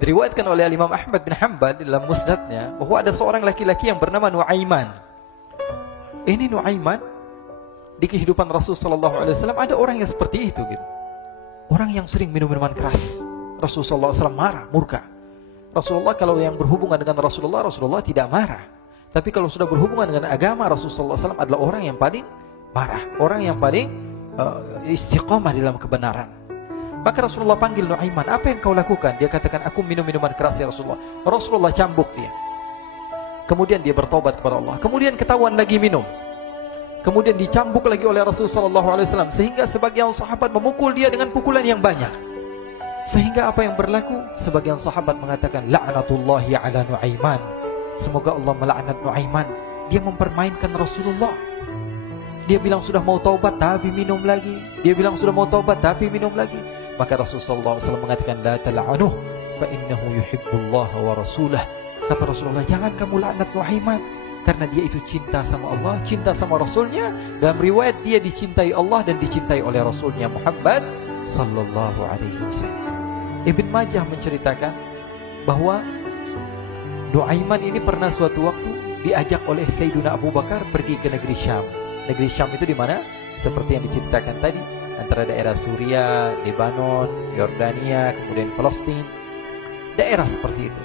Diriwayatkan oleh Imam Ahmad bin Hanbal dalam musnadnya bahwa ada seorang laki-laki yang bernama Nuaiman. Ini Nuaiman di kehidupan Rasul sallallahu alaihi wasallam ada orang yang seperti itu gitu. Orang yang sering minum minuman keras. Rasul sallallahu alaihi wasallam marah, murka. Rasulullah kalau yang berhubungan dengan Rasulullah tidak marah. Tapi kalau sudah berhubungan dengan agama, Rasul sallallahu alaihi wasallam adalah orang yang paling marah, orang yang paling istiqamah dalam kebenaran. Maka Rasulullah panggil Nuaiman, apa yang kau lakukan? Dia katakan, aku minum minuman keras ya Rasulullah. Rasulullah cambuk dia. Kemudian dia bertobat kepada Allah. Kemudian ketahuan lagi minum. Kemudian dicambuk lagi oleh Rasulullah SAW. Sehingga sebagian sahabat memukul dia dengan pukulan yang banyak. Sehingga apa yang berlaku? Sebagian sahabat mengatakan, la'natullahi ala Nuaiman. Semoga Allah melaknat Nuaiman. Dia mempermainkan Rasulullah. Dia bilang sudah mau taubat tapi minum lagi. Dia bilang sudah mau taubat tapi minum lagi. Maka Rasulullah SAW mengatakan, la tal'anuh fa innahu yuhibbullah wa rasulah. Kata Rasulullah, jangan kamu laknat Nuaiman, karena dia itu cinta sama Allah, cinta sama Rasulnya. Dalam riwayat dia dicintai Allah dan dicintai oleh Rasulnya Muhammad sallallahu alaihi wasallam. Ibn Majah menceritakan bahwa Nuaiman ini pernah suatu waktu diajak oleh Sayyidina Abu Bakar pergi ke negeri Syam. Negeri Syam itu di mana? Seperti yang diceritakan tadi, antara daerah Suriah, Lebanon, Yordania, kemudian Palestina. Daerah seperti itu.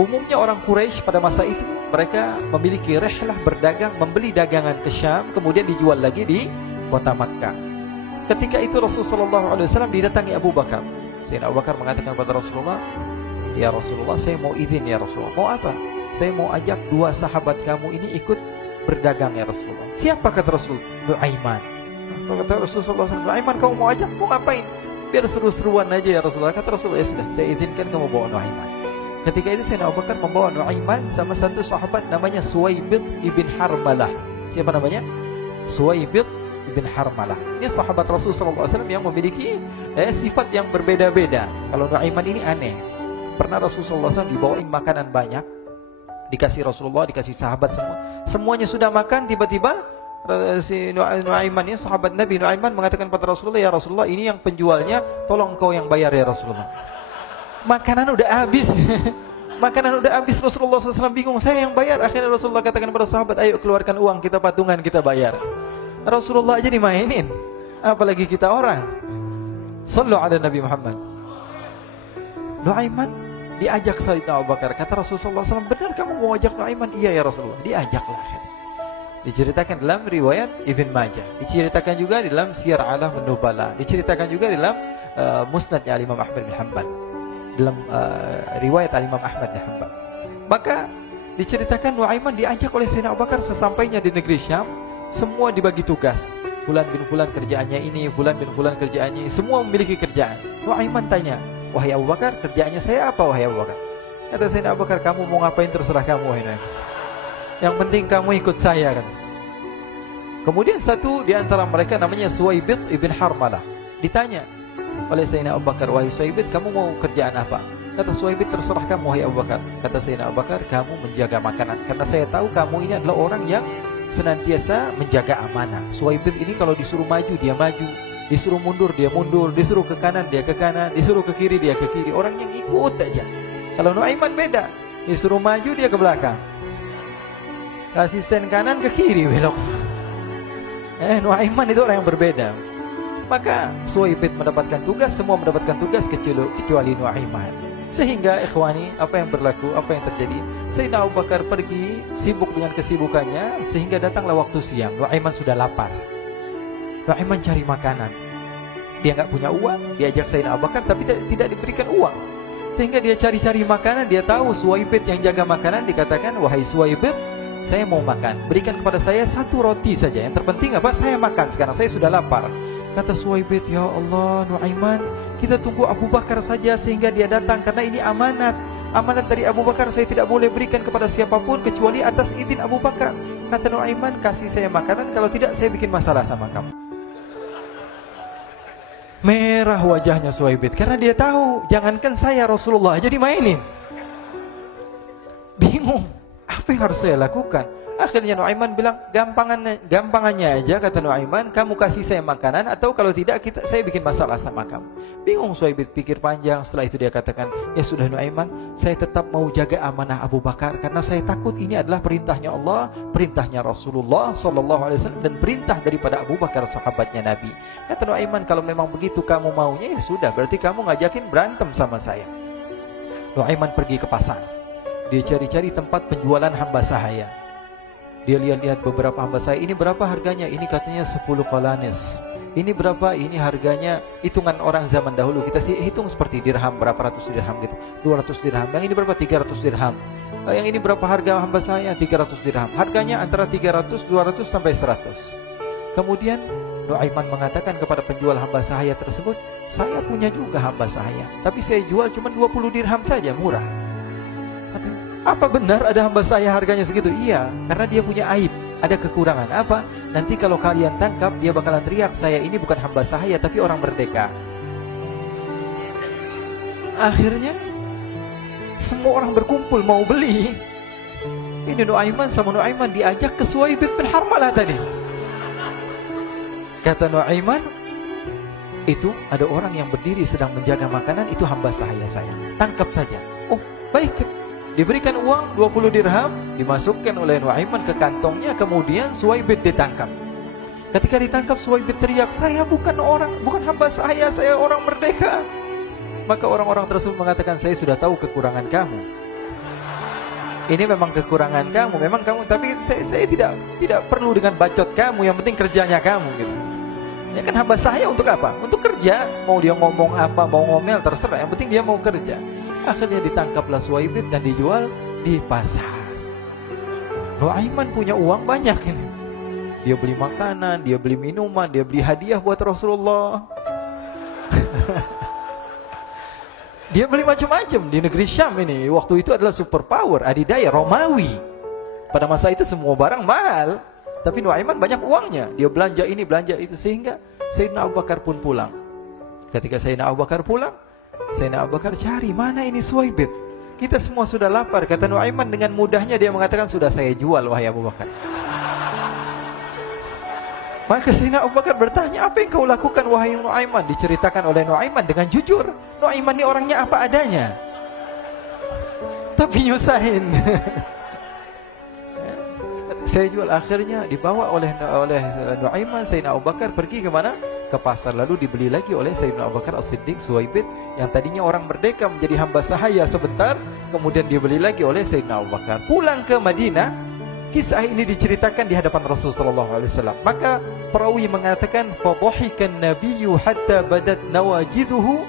Umumnya orang Quraisy pada masa itu mereka memiliki rihlah berdagang, membeli dagangan ke Syam, kemudian dijual lagi di kota Makkah. Ketika itu Rasulullah SAW didatangi Abu Bakar. Sayyidina Abu Bakar mengatakan kepada Rasulullah, ya Rasulullah, saya mau izin ya Rasulullah. Mau apa? Saya mau ajak dua sahabat kamu ini ikut berdagang ya Rasulullah. Siapa kata Rasul? Nuaiman. Kata Rasulullah SAW, Nuaiman kamu mau ajak? Mau ngapain? Biar seru-seruan aja ya Rasulullah. Kata Rasulullah, ya sudah, saya izinkan kamu bawa Nuaiman. Ketika itu Sayyidina Abu Bakar membawa Nuaiman sama satu sahabat namanya Suwaibid ibn Harmalah. Siapa namanya? Suwaibid ibn Harmalah. Ini sahabat Rasulullah SAW yang memiliki sifat yang berbeda-beda. Kalau Nuaiman ini aneh. Pernah Rasulullah SAW dibawain makanan banyak, dikasih Rasulullah, dikasih sahabat semua. Semuanya sudah makan, tiba-tiba si Nuaiman ini, sahabat Nabi Nuaiman mengatakan kepada Rasulullah, ya Rasulullah, ini yang penjualnya, tolong kau yang bayar ya Rasulullah. Makanan udah habis. Makanan udah habis. Rasulullah SAW bingung, saya yang bayar. Akhirnya Rasulullah katakan kepada sahabat, ayo keluarkan uang, kita patungan, kita bayar. Rasulullah aja dimainin, apalagi kita orang. Sallu ala Nabi Muhammad. Nuaiman diajak Sayyidina Abu Bakar. Kata Rasulullah SAW, benar kamu mau ajak Nuaiman? Iya ya Rasulullah. Diajaklah akhirnya. Diceritakan dalam riwayat Ibn Majah, diceritakan juga di dalam Siyar A'lam Nubala, diceritakan juga di dalam Musnadnya Imam Ahmad bin Hanbal, dalam riwayat Imam Ahmad bin Hanbal. Maka diceritakan Nuaiman diajak oleh Sayyidina Abu Bakar. Sesampainya di negeri Syam, semua dibagi tugas. Fulan bin Fulan kerjaannya ini, Fulan bin Fulan kerjaannya ini, semua memiliki kerjaan. Nuaiman tanya, wahai Abu Bakar, kerjaannya saya apa wahai Abu Bakar? Kata Sayyidina Abu Bakar, kamu mau ngapain terserah kamu wahai Nuaiman. Yang penting kamu ikut saya kan. Kemudian satu di antara mereka namanya Suwaibid ibn Harmalah ditanya oleh Sayyidina Abu Bakar, wahai Suwaibid, kamu mau kerjaan apa? Kata Suwaibid, terserah kamu wahai Abu Bakar. Kata Sayyidina Abu Bakar, kamu menjaga makanan, karena saya tahu kamu ini adalah orang yang senantiasa menjaga amanah. Suwaibid ini kalau disuruh maju dia maju, disuruh mundur dia mundur, disuruh ke kanan dia ke kanan, disuruh ke kiri dia ke kiri. Orang yang ikut aja. Kalau Nuaiman beda, disuruh maju dia ke belakang, kasih sen kanan ke kiri belok. Nuaiman itu orang yang berbeda. Maka Suwaibid mendapatkan tugas, semua mendapatkan tugas kecuali Nuaiman. Sehingga ikhwani, apa yang berlaku, apa yang terjadi? Sayyidina Abu Bakar pergi sibuk dengan kesibukannya, sehingga datanglah waktu siang. Nuaiman sudah lapar. Nuaiman cari makanan. Dia nggak punya uang, diajak Sayyidina Abu Bakar tapi tidak diberikan uang. Sehingga dia cari-cari makanan. Dia tahu Suwaibid yang jaga makanan, dikatakan, wahai Suwaibid, saya mau makan, berikan kepada saya satu roti saja. Yang terpenting apa? Saya makan sekarang, saya sudah lapar. Kata Suwaibid, ya Allah Nuaiman, kita tunggu Abu Bakar saja sehingga dia datang, karena ini amanat. Amanat dari Abu Bakar, saya tidak boleh berikan kepada siapapun kecuali atas izin Abu Bakar. Kata Nuaiman, kasih saya makanan, kalau tidak saya bikin masalah sama kamu. Merah wajahnya Suwaibid, karena dia tahu, jangankan saya, Rasulullah aja dimainin. Bingung, apa yang harus saya lakukan? Akhirnya Nuaiman bilang, gampangannya aja, kata Nuaiman, kamu kasih saya makanan, atau kalau tidak saya bikin masalah sama kamu. Bingung Suhaib pikir panjang. Setelah itu dia katakan, ya sudah Nuaiman, saya tetap mau jaga amanah Abu Bakar, karena saya takut ini adalah perintahnya Allah, perintahnya Rasulullah SAW, dan perintah daripada Abu Bakar sahabatnya Nabi. Kata Nuaiman, kalau memang begitu kamu maunya, ya sudah, berarti kamu ngajakin berantem sama saya. Nuaiman pergi ke pasar. Dia cari-cari tempat penjualan hamba sahaya. Dia lihat-lihat beberapa hamba sahaya. Ini berapa harganya? Ini katanya 10 qalanes. Ini berapa? Ini harganya, hitungan orang zaman dahulu. Kita sih hitung seperti dirham, berapa ratus dirham gitu. 200 dirham. Yang ini berapa? 300 dirham. Yang ini berapa harga hamba sahaya? 300 dirham. Harganya antara 300, 200 sampai 100. Kemudian Nuaiman mengatakan kepada penjual hamba sahaya tersebut, saya punya juga hamba sahaya, tapi saya jual cuma 20 dirham saja, murah. Apa benar ada hamba saya harganya segitu? Iya, karena dia punya aib, ada kekurangan. Apa? Nanti kalau kalian tangkap, dia bakalan teriak, saya ini bukan hamba sahaya tapi orang merdeka. Akhirnya semua orang berkumpul mau beli. Ini Nuaiman sama Nuaiman diajak ke Suhaib bin Harmalah tadi. Kata Nuaiman, itu ada orang yang berdiri sedang menjaga makanan, itu hamba sahaya saya, tangkap saja. Oh baik. Diberikan uang 20 dirham, dimasukkan oleh Nuaiman ke kantongnya, kemudian Suhaib ditangkap. Ketika ditangkap, Suhaib teriak, saya bukan hamba saya orang merdeka. Maka orang-orang tersebut mengatakan, saya sudah tahu kekurangan kamu. Ini memang kekurangan kamu, memang kamu, tapi saya tidak perlu dengan bacot kamu, yang penting kerjanya kamu gitu. Ya kan hamba saya untuk apa? Untuk kerja. Mau dia ngomong apa, mau ngomel terserah, yang penting dia mau kerja. Akhirnya ditangkaplah Suhaib dan dijual di pasar. Nuaiman punya uang banyak ini. Dia beli makanan, dia beli minuman, dia beli hadiah buat Rasulullah. Dia beli macam-macam di negeri Syam ini. Waktu itu adalah superpower, adidaya Romawi. Pada masa itu semua barang mahal, tapi Nuaiman banyak uangnya. Dia belanja ini, belanja itu, sehingga Sayyidina Abu Bakar pun pulang. Ketika Sayyidina Abu Bakar pulang, Sayyidina Abu Bakar cari, mana ini Suhaib? Kita semua sudah lapar. Kata Nuaiman dengan mudahnya dia mengatakan, sudah saya jual wahai Abu Bakar. Maka Sayyidina Abu Bakar bertanya, apa yang kau lakukan wahai Nuaiman? Diceritakan oleh Nuaiman dengan jujur. Nuaiman ini orangnya apa adanya, tapi nyusahin. Saya jual. Akhirnya dibawa oleh Nuaiman, Sayyidina Abu Bakar pergi ke mana? Ke pasar. Lalu dibeli lagi oleh Sayyidina Abu Bakar As-Siddiq Suhaib, yang tadinya orang merdeka menjadi hamba sahaya sebentar, kemudian dibeli lagi oleh Sayyidina Abu Bakar. Pulang ke Madinah, kisah ini diceritakan di hadapan Rasulullah SAW. Maka perawi mengatakan, fadhahikan nabiyyu hatta badat nawajiduhu.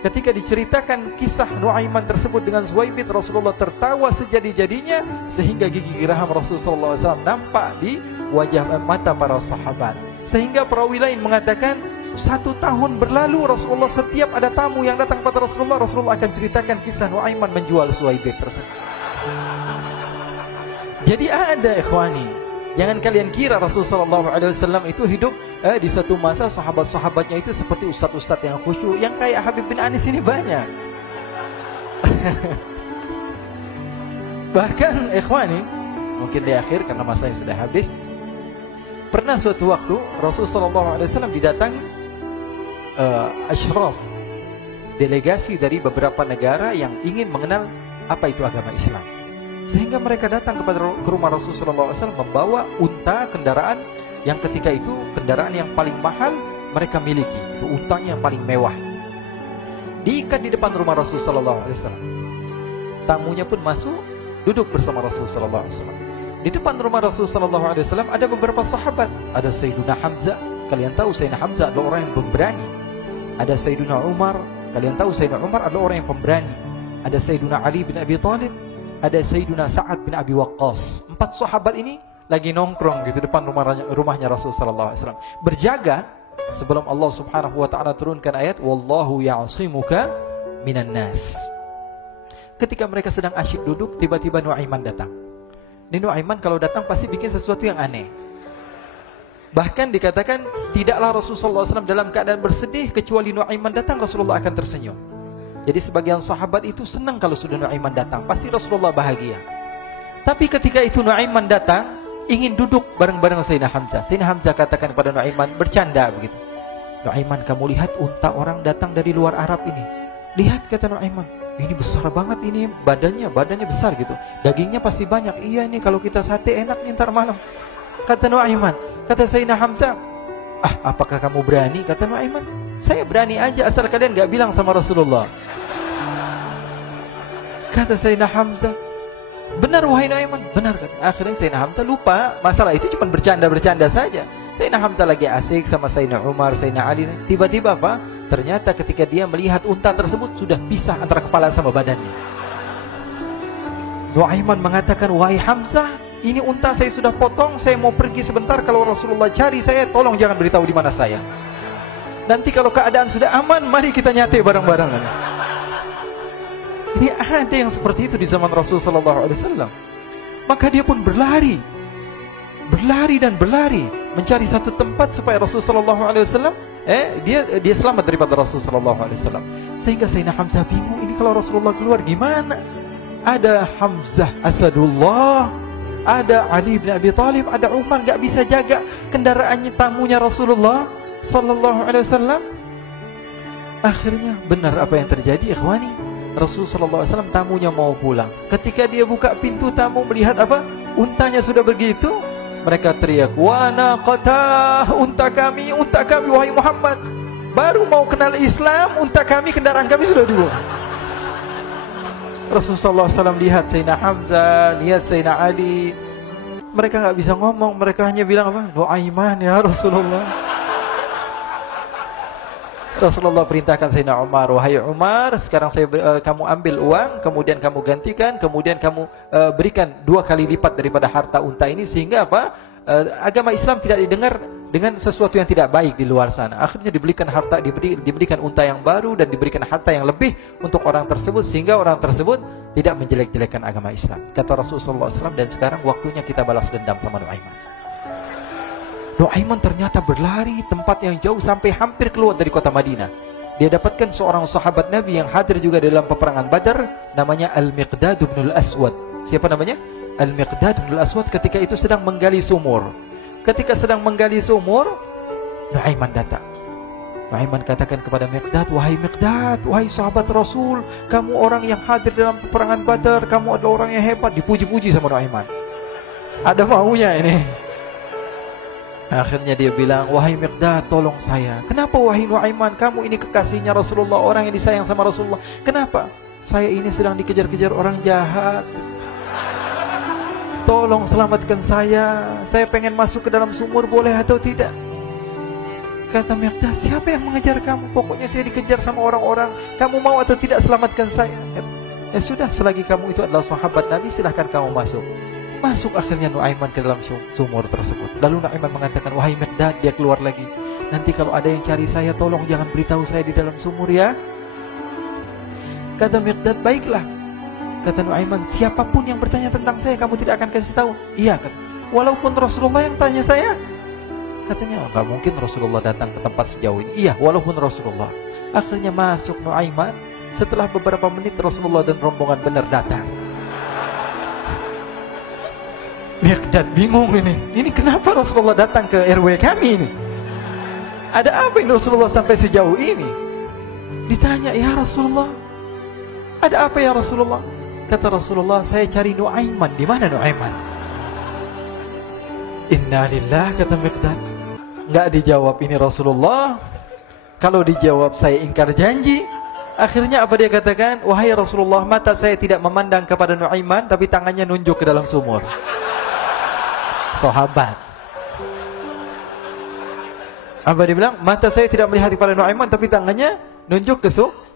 Ketika diceritakan kisah Nuaiman tersebut dengan Suhaib, Rasulullah tertawa sejadi-jadinya, sehingga gigi geraham Rasulullah SAW nampak di wajah mata para sahabat. Sehingga perawi lain mengatakan, 1 tahun berlalu Rasulullah, setiap ada tamu yang datang pada Rasulullah akan ceritakan kisah Nuaiman menjual Suhaib tersebut. Jadi ada ikhwani, jangan kalian kira Rasulullah SAW itu hidup di satu masa sahabat-sahabatnya itu seperti ustadz-ustadz yang khusyuk, yang kayak Habib bin Anis ini banyak. Bahkan ikhwani, mungkin di akhir karena masanya sudah habis, pernah suatu waktu Rasulullah SAW didatangi asyraf, delegasi dari beberapa negara yang ingin mengenal apa itu agama Islam. Sehingga mereka datang ke rumah Rasulullah SAW membawa unta, kendaraan yang ketika itu kendaraan yang paling mahal mereka miliki. Itu untanya yang paling mewah. Diikat di depan rumah Rasulullah SAW. Tamunya pun masuk, duduk bersama Rasulullah SAW. Di depan rumah Rasulullah SAW ada beberapa sahabat. Ada Sayyiduna Hamzah. Kalian tahu Sayyidina Hamzah adalah orang yang pemberani. Ada Sayyiduna Umar. Kalian tahu Sayyidina Umar adalah orang yang pemberani. Ada Sayyiduna Ali bin Abi Thalib. Ada Sayyiduna Sa'ad bin Abi Waqqas. 4 sahabat ini lagi nongkrong gitu depan rumahnya Rasulullah SAW, berjaga sebelum Allah Subhanahu wa taala turunkan ayat wallahu ya'simuka minan nas. Ketika mereka sedang asyik duduk, tiba-tiba Nuaiman datang. Ini Nuaiman kalau datang pasti bikin sesuatu yang aneh. Bahkan dikatakan tidaklah Rasulullah SAW dalam keadaan bersedih, kecuali Nuaiman datang Rasulullah akan tersenyum. Jadi sebagian sahabat itu senang kalau sudah Nuaiman datang, pasti Rasulullah bahagia. Tapi ketika itu Nuaiman datang, ingin duduk bareng-bareng Sayyidina Hamzah. Sayyidina Hamzah katakan kepada Nuaiman, bercanda begitu. Nuaiman, kamu lihat unta orang datang dari luar Arab ini. Lihat, kata Nuaiman, ini besar banget ini, badannya besar gitu. Dagingnya pasti banyak. Iya, ini kalau kita sate enak nih ntar malam. Kata Nuaiman. Kata Sayyidina Hamzah, apakah kamu berani? Kata Nuaiman, saya berani aja asal kalian gak bilang sama Rasulullah. Kata Sayyidina Hamzah, benar wahai Nuaiman, benar kan? Akhirnya Sayyidina Hamzah lupa masalah itu, cuma bercanda-bercanda saja. Sayyidina Hamzah lagi asik sama Sayyidina Umar, Sayyidina Ali. Tiba-tiba apa? Ternyata ketika dia melihat unta tersebut sudah pisah antara kepala sama badannya. Nuaiman mengatakan, wahai Hamzah, ini unta saya sudah potong, saya mau pergi sebentar. Kalau Rasulullah cari saya, tolong jangan beritahu di mana saya. Nanti kalau keadaan sudah aman, mari kita nyate bareng-bareng. Ini ada yang seperti itu di zaman Rasulullah SAW. Maka dia pun berlari dan berlari mencari satu tempat supaya Rasulullah SAW dia selamat daripada Rasulullah SAW. Sehingga Sayyidina Hamzah bingung, ini kalau Rasulullah keluar gimana? Ada Hamzah Asadullah, ada Ali bin Abi Thalib, ada Umar, gak bisa jaga kendaraannya, tamunya Rasulullah SAW. Akhirnya benar apa yang terjadi, ikhwani. Rasulullah SAW tamunya mau pulang. Ketika dia buka pintu tamu, melihat apa? Untanya sudah begitu. Mereka teriak, wa naqatah, unta kami wahai Muhammad. Baru mau kenal Islam, unta kami, kendaraan kami sudah dibuang. Rasulullah SAW lihat Sayyidina Hamzah, lihat Sayyidina Ali. Mereka gak bisa ngomong, mereka hanya bilang apa? Nuaiman ya Rasulullah. Rasulullah perintahkan Sayyidina Umar, wahai Umar, sekarang kamu ambil uang, kemudian kamu gantikan, kemudian kamu berikan 2 kali lipat daripada harta unta ini, sehingga apa? Agama Islam tidak didengar dengan sesuatu yang tidak baik di luar sana. Akhirnya diberikan harta, diberikan unta yang baru dan diberikan harta yang lebih untuk orang tersebut, sehingga orang tersebut tidak menjelek-jelekan agama Islam. Kata Rasulullah SAW, dan sekarang waktunya kita balas dendam sama Nuaiman. Nuaiman ternyata berlari tempat yang jauh sampai hampir keluar dari kota Madinah. Dia dapatkan seorang sahabat Nabi yang hadir juga dalam peperangan Badar, namanya Al-Miqdad bin Al-Aswad. Siapa namanya? Al-Miqdad bin Al-Aswad ketika itu sedang menggali sumur. Ketika sedang menggali sumur, Nuaiman datang. Nuaiman katakan kepada Miqdad, wahai Miqdad, wahai sahabat Rasul, kamu orang yang hadir dalam peperangan Badar, kamu adalah orang yang hebat. Dipuji-puji sama Nuaiman. Ada maunya ini. Akhirnya dia bilang, wahai Miqdad, tolong saya. Kenapa wahai Nuaiman, kamu ini kekasihnya Rasulullah, orang yang disayang sama Rasulullah. Kenapa? Saya ini sedang dikejar-kejar orang jahat. Tolong selamatkan saya. Saya pengen masuk ke dalam sumur, boleh atau tidak? Kata Miqdad, siapa yang mengejar kamu? Pokoknya saya dikejar sama orang-orang. Kamu mau atau tidak selamatkan saya? Ya sudah, selagi kamu itu adalah sahabat Nabi, silahkan kamu masuk. Masuk akhirnya Nuaiman ke dalam sumur tersebut. Lalu Nuaiman mengatakan, wahai Miqdad, dia keluar lagi. Nanti kalau ada yang cari saya, tolong jangan beritahu saya di dalam sumur ya. Kata Miqdad, baiklah. Kata Nuaiman, siapapun yang bertanya tentang saya, kamu tidak akan kasih tahu. Iya, kata. Walaupun Rasulullah yang tanya saya. Katanya, enggak mungkin Rasulullah datang ke tempat sejauh ini. Iya, walaupun Rasulullah. Akhirnya masuk Nuaiman. Setelah beberapa menit, Rasulullah dan rombongan benar datang. Miqdad bingung ini. Ini kenapa Rasulullah datang ke RW kami ini? Ada apa ini Rasulullah sampai sejauh ini? Ditanya, ya Rasulullah, ada apa ya Rasulullah? Kata Rasulullah, saya cari Nuaiman. Di mana Nuaiman? Innalillah, kata Miqdad. Nggak dijawab ini Rasulullah. Kalau dijawab saya ingkar janji. Akhirnya apa dia katakan? Wahai Rasulullah, mata saya tidak memandang kepada Nuaiman, tapi tangannya nunjuk ke dalam sumur. Sahabat. Apa dia bilang? Mata saya tidak melihat kepada Nuaiman, tapi tangannya nunjuk ke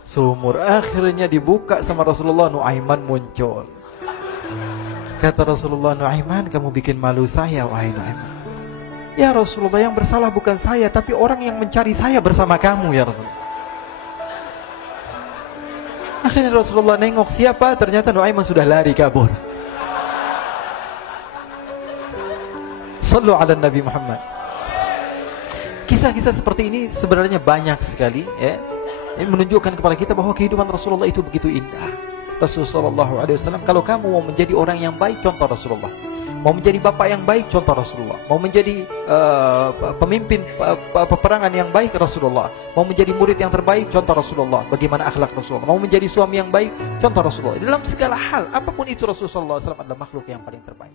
sumur. Akhirnya dibuka sama Rasulullah, Nuaiman muncul. Kata Rasulullah, Nuaiman, kamu bikin malu saya, wahai Nuaiman. Ya Rasulullah, yang bersalah bukan saya, tapi orang yang mencari saya bersama kamu, ya Rasulullah. Akhirnya Rasulullah nengok, siapa? Ternyata Nuaiman sudah lari kabur. Sallu ala Nabi Muhammad. Kisah-kisah seperti ini sebenarnya banyak sekali, ya. Ini menunjukkan kepada kita bahwa kehidupan Rasulullah itu begitu indah. Rasulullah SAW, kalau kamu mau menjadi orang yang baik, contoh Rasulullah. Mau menjadi bapak yang baik, contoh Rasulullah. Mau menjadi pemimpin peperangan yang baik, Rasulullah. Mau menjadi murid yang terbaik, contoh Rasulullah. Bagaimana akhlak Rasulullah. Mau menjadi suami yang baik, contoh Rasulullah. Dalam segala hal, apapun itu Rasulullah SAW adalah makhluk yang paling terbaik.